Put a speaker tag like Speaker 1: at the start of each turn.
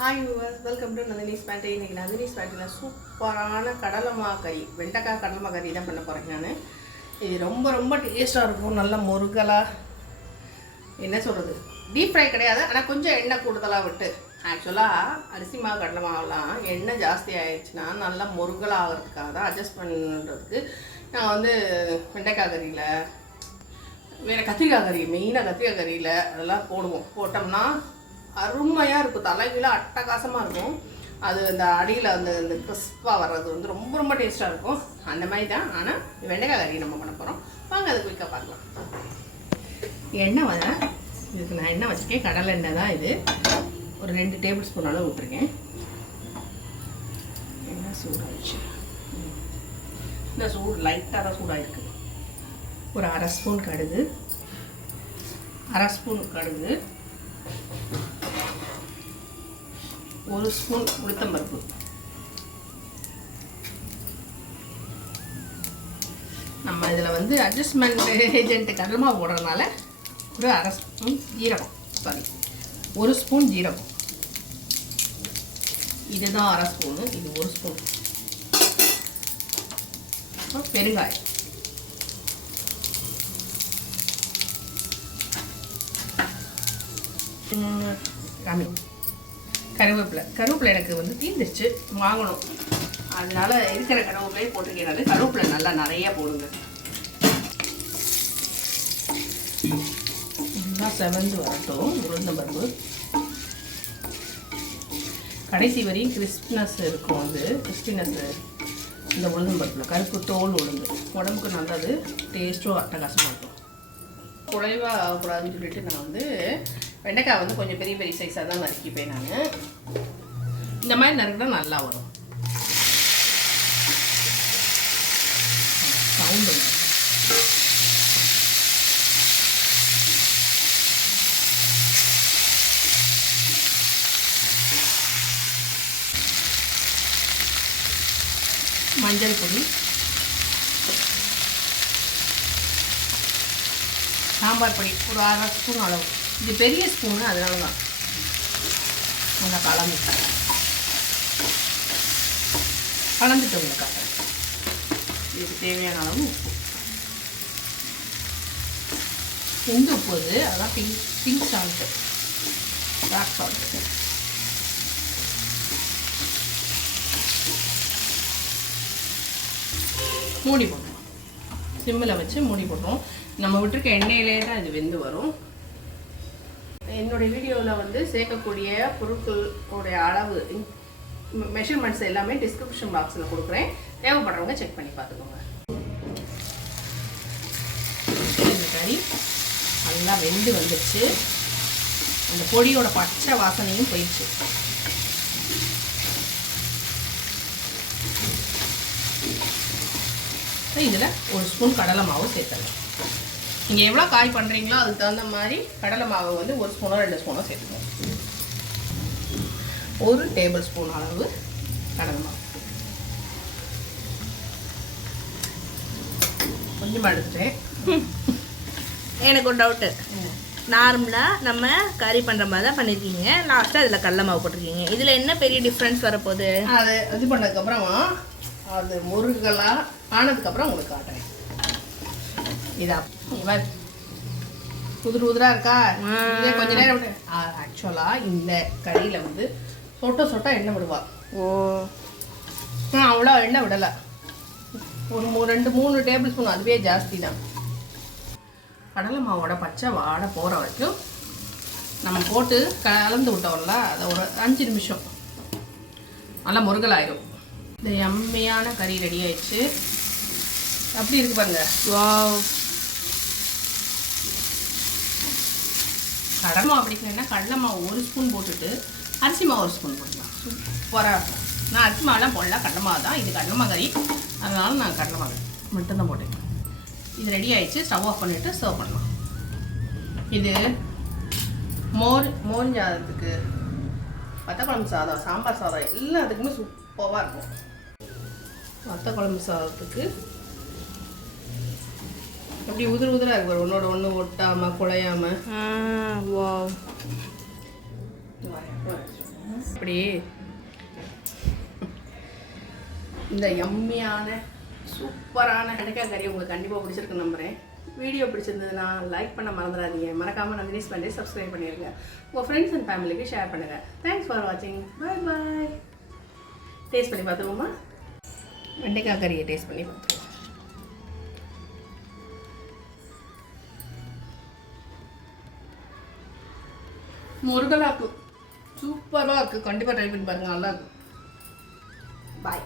Speaker 1: Hi viewers welcome to Nandini's pantry இன்றைக்கி நந்தினிஸ் பேண்ட்ரியில் சூப்பரான கடலைமா கறி வெண்டைக்காய் கடலைமா கறி தான் பண்ண போகிறேன் நான். இது ரொம்ப ரொம்ப டேஸ்ட்டாக இருக்கும். நல்ல முருகலாக என்ன சொல்கிறது டீப் ஃப்ரை கிடையாது. ஆனால் கொஞ்சம் எண்ணெய் கூடுதலாக விட்டு ஆக்சுவலாக அரிசி மாவு கடலை மாவுலாம் எண்ணெய் ஜாஸ்தி ஆயிடுச்சுன்னா நல்லா முருகலாகிறதுக்காக தான் அட்ஜஸ்ட் பண்ணுறதுக்கு நான் வந்து வெண்டைக்காய் கறியில் வேறு கத்திரிக்காய் கறி மெயினாக கத்திரிக்காய் கறியில் அதெல்லாம் போடுவோம். போட்டோம்னா அருமையாக இருக்கும். தலைகீழாக அட்டகாசமாக இருக்கும். அது அந்த அடியில் அந்த இந்த கிறிஸ்பாக வர்றது வந்து ரொம்ப ரொம்ப டேஸ்ட்டாக இருக்கும். அந்த மாதிரி தான் ஆனால் வெண்டைக்காய் கறி நம்ம பண்ண போகிறோம் வாங்க அது குயிக்காக பார்க்கலாம். எண்ணெய் வர இதுக்கு நான் எண்ணெய் வச்சுருக்கேன். கடலை எண்ணெய் தான் இது. ஒரு ரெண்டு டேபிள் ஸ்பூன் அளவு விட்டுருக்கேன். எண்ணெய் சூடாகிடுச்சு இந்த சூடு லைட்டாக தான் சூடாகிருக்கு ஒரு அரை ஸ்பூன் கடுகு. அரை ஸ்பூன் கடுகு. ஒரு ஸ்பூன் உளுத்தம்பருப்பு. நம்ம இதில் வந்து அட்ஜஸ்ட்மெண்ட் ஏஜென்ட் கடலமாக போடுறதுனால ஒரு அரை ஸ்பூன் ஜீரகம். சாரி ஒரு ஸ்பூன் ஜீரகம். இதுதான் அரை ஸ்பூனு. இது ஒரு ஸ்பூன். அப்புறம் பெருங்காயம். காமி கருவேப்பிலை. கருவேப்பிலை எனக்கு வந்து தீந்துருச்சு. வாங்கணும். அதனால இருக்கிற கருவேப்பிலையே போட்டிருக்கேன். நான் கருவேப்பிலை நல்லா நிறைய போடுங்க. நல்லா செவந்து வரட்டும். உளுந்த பருப்பு. கடைசி வரையும் கிறிஸ்பினஸ் இருக்கும் வந்து கிறிஸ்பினஸ் இந்த உளுந்தம் பருப்பில். கருப்பு தோல் உளுந்து. உடம்புக்கு நல்லது. டேஸ்ட்டும் அட்டகாசமாக இருக்கும். குறைவாக ஆகக்கூடாதுன்னு சொல்லிட்டு நான் வந்து வெண்டைக்காய் வந்து கொஞ்சம் பெரிய பெரிய சைஸாக தான் நறுக்கிப்பேன் நான். இந்த மாதிரி நறுக்கினா நல்லா வரும். சவுண்டு மஞ்சள் பொடி. சாம்பார் பொடி ஒரு அரை ஸ்பூன் அளவு. இது பெரிய ஸ்பூனு அதனால தான் நல்லா கலந்து கலந்துட்டு உங்களுக்கு காட்டுறேன். இதுக்கு தேவையான அளவு உப்பு. எந்த உப்பு அது அதான் pink pink salt black salt மூடி போட்டுருவோம். சிம்மில் வச்சு மூடி போட்டுருவோம். நம்ம விட்டுருக்க எண்ணெயிலே தான் இது வெந்து வரும். என்னுடைய வீடியோவில் வந்து சேர்க்கக்கூடிய பொருட்களுடைய அளவு மெஷர்மெண்ட்ஸ் எல்லாமே டிஸ்கிரிப்ஷன் பாக்ஸில் கொடுக்குறேன். தேவைப்படுறவங்க செக் பண்ணி பார்த்துக்கோங்க. இந்த கறி நல்லா வெந்து வந்துடுச்சு அந்த பொடியோட பச்சை வாசனையும் போயிடுச்சு. இதில் ஒரு ஸ்பூன் கடலை மாவு சேர்த்துடலாம். நீங்கள் எவ்வளோ காய் பண்ணுறீங்களோ அதுக்கு தகுந்த மாதிரி கடலை மாவு வந்து ஒரு ஸ்பூனோ ரெண்டு ஸ்பூனோ சேர்த்துக்கணும் ஒரு டேபிள் ஸ்பூன் அளவு கடலை மாவு. கொஞ்சமாக எடுத்துட்டேன்
Speaker 2: எனக்கு ஒரு டவுட்டு நார்மலாக நம்ம கறி பண்ணுற மாதிரி தான் பண்ணியிருக்கீங்க லாஸ்ட்டாக அதில் கடல மாவு போட்டிருக்கீங்க. இதில் என்ன பெரிய டிஃப்ரென்ஸ் வரப்போகுது?
Speaker 1: அது இது பண்ணதுக்கப்புறம் அது முருகலாக ஆனதுக்கப்புறம் உங்களுக்கு காட்டுறேன். இதா. இவர் உதிர் உதிராக இருக்கா? இதே கொஞ்ச நேரம் ஆக்சுவலாக இந்த கறியில் வந்து சொட்ட சொட்ட எண்ணெய் விடுவா.
Speaker 2: ஓ.
Speaker 1: நான் அவ்வளோ எண்ணெய் விடலை. ஒரு ரெண்டு மூணு டேபிள் ஸ்பூன் அதுவே ஜாஸ்தி தான். கடலை மாவோட பச்சை வாடை போகிற வரைக்கும் நம்ம போட்டு கலந்து விட்டோம்ல அதை ஒரு அஞ்சு நிமிஷம். நல்லா முருகலாயிரும். இந்த எம்மையான கறி ரெடி ஆயிடுச்சு. அப்படி இருக்கு பாருங்க.
Speaker 2: வாவ்.
Speaker 1: கடலை மாவு பிடிக்கலன்னா கடலை மாவு ஒரு ஸ்பூன் போட்டுட்டு அரிசி மாவு ஒரு ஸ்பூன் போட்டுக்கலாம். சூப்பராக இருக்கும் நான் அரிசி மாவுலாம் போடல கடலை மாவு தான். இது கடலை மாவு கறி. அதனால நான் கடலை மாவு மட்டும்தான் போட்டுக்கலாம் இது ரெடி ஆயிடுச்சு. ஸ்டவ் ஆஃப் பண்ணிவிட்டு சர்வ் பண்ணலாம். இது மோர் மோர் சாதத்துக்கு வத்த குழம்பு சாதம் சாம்பார் சாதம் எல்லாத்துக்குமே சூப்பராக இருக்கும். வத்த குழம்பு சாதத்துக்கு அப்படி உதிர் உதிராக இருக்கு ஒண்ணோட ஒன்று ஒட்டாமல் குழையாமல்
Speaker 2: வாவ்
Speaker 1: இப்படி இந்த எம்மியான சூப்பரான வெண்டைக்காய் கறி உங்களுக்கு கண்டிப்பாக பிடிச்சிருக்கு நம்புகிறேன் வீடியோ பிடிச்சிருந்ததுன்னா லைக் பண்ண மறந்துடாதீங்க. மறக்காமல் நந்தினிஸ் பண்ணி சப்ஸ்கிரைப் பண்ணிடுங்க உங்கள் ஃப்ரெண்ட்ஸ் அண்ட் ஃபேமிலிக்கு ஷேர் பண்ணுங்கள் தேங்க்ஸ் ஃபார் வாட்சிங் பை பாய் டேஸ்ட் பண்ணி பார்த்துருவோமா? வெண்டைக்காய் கறியை டேஸ்ட் பண்ணி பார்த்துருவோம். முருகலாக்கு. சூப்பராக இருக்குது கண்டிப்பாக ட்ரை பண்ணி பாருங்கள் நல்லா இருக்கும் பாய்